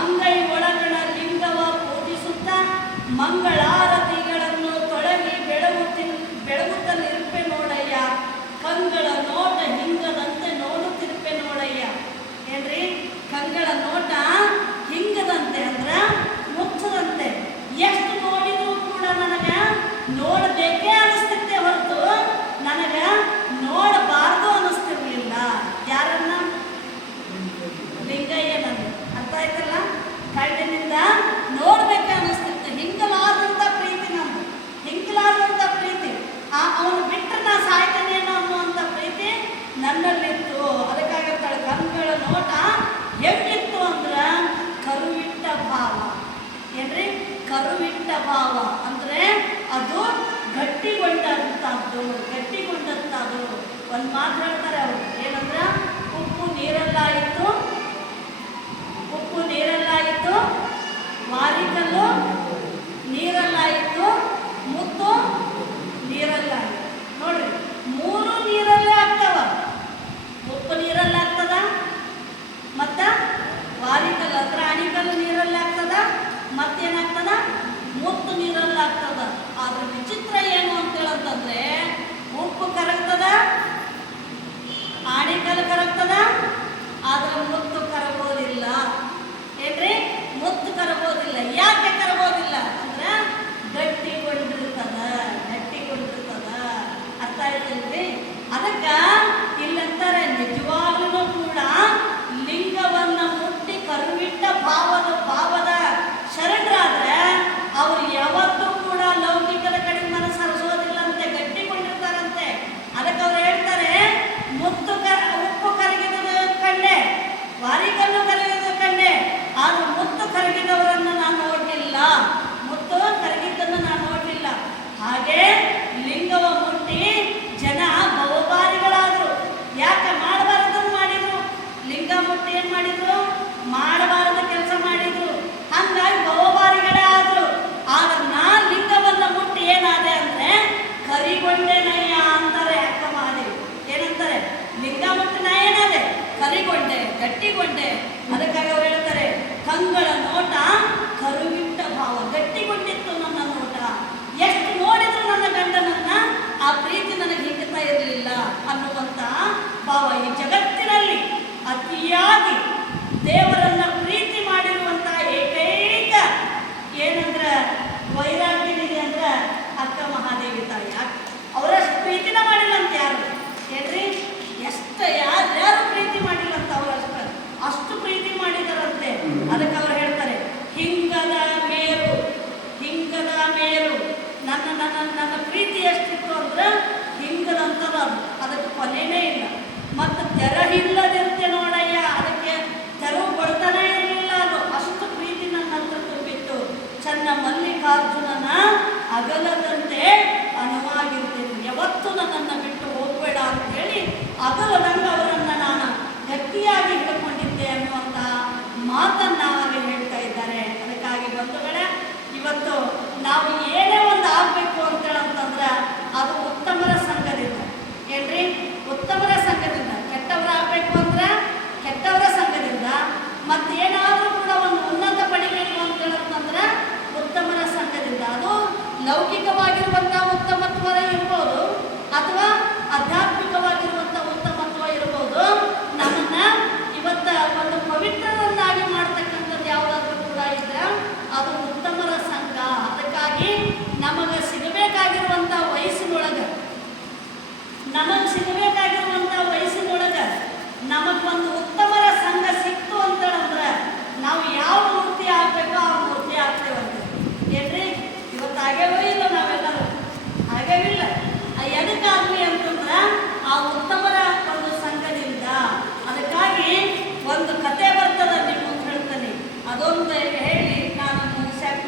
ಅಂಗೈ ಒಳಗಣ ಲಿಂಗವ ಪೂಜಿಸುತ್ತ ಮಂಗಳಾರತಿಗಳನ್ನು ತೊಳಗಿ ಬೆಳಗುತ್ತಿ ಬೆಳಗುತ್ತ ನಿರುಪೆ ನೋಡಯ್ಯ. ಕಂಗಳ ನೋಟ ಹಿಂಗದಂತೆ ನೋಡುತ್ತಿರುಪೆ ನೋಡಯ್ಯ. ಏನ್ರಿ? ಕಂಗಳ ನೋಟ ಹಿಂಗದಂತೆ ಅಂದ್ರ ಮುಚ್ಚದಂತೆ. ಎಷ್ಟು ನೋಡಿದರೂ ಕೂಡ ನನಗೆ ನೋಡ ಮಾತು ಹೇಳ್ತಾರೆ ಅವರು. ಏನಂದ್ರೆ, ಉಪ್ಪು ನೀರಲ್ಲಾಯಿತು ಉಪ್ಪು ನೀರಲ್ಲಾಯಿತು ಮಾರಿಕಲ್ಲು ನೀರಲ್ಲಾಯಿತು ಮುತ್ತು ನೀರಲ್ಲಾಯಿತು ನೋಡ್ರಿ, ಮೂರು ನೀರಲ್ಲೇ ಆಗ್ತವ. ಉಪ್ಪು ನೀರಲ್ಲಾಗ್ತದ ಮತ್ತು ವಾರಿಕಲ್ಲು ಅಂದ್ರೆ ಅಣಿಕಲ್ಲು ನೀರಲ್ಲಾಗ್ತದ ಮತ್ತೇನಾಗ್ತದ? ಮುತ್ತು ನೀರಲ್ಲಾಗ್ತದ ಆದ್ರೆ ವಿಚಿತ್ರ ಏನು ಅಂತ ಅಂತೇಳಂತಂದ್ರೆ, ಉಪ್ಪು ಕರಗ್ತದ ಆಣಿಕಲ್ಲು ಕರಗ್ತದ ಆದ್ರೆ ಮುತ್ತು ಕರಗೋದಿಲ್ಲ. ಏನ್ರಿ? ಮುತ್ತು ಕರಗೋದಿಲ್ಲ. ಯಾಕೆ ಕರಗೋದಿಲ್ಲ? ಅಂದ್ರೆ ಗಟ್ಟಿಕೊಂಡಿರ್ತದ ಗಟ್ಟಿಕೊಂಡಿರ್ತದ ಅರ್ಥ ಆಯ್ತಲ್ರಿ? ಅದಕ್ಕ ಇಲ್ಲಂತಾರೆ ನಿಜವಾಗ ಮಲ್ಲಿಕಾರ್ಜುನನ ಅಗಲದಂತೆ ಅನುವಾಗಿರ್ತೇನೆ ಯಾವತ್ತು ನನ್ನನ್ನು ಬಿಟ್ಟು ಹೋಗಬೇಡ ಅಂತ ಹೇಳಿ ಅಗಲದ ಲೌಕಿಕವಾಗಿರುವಂತಹ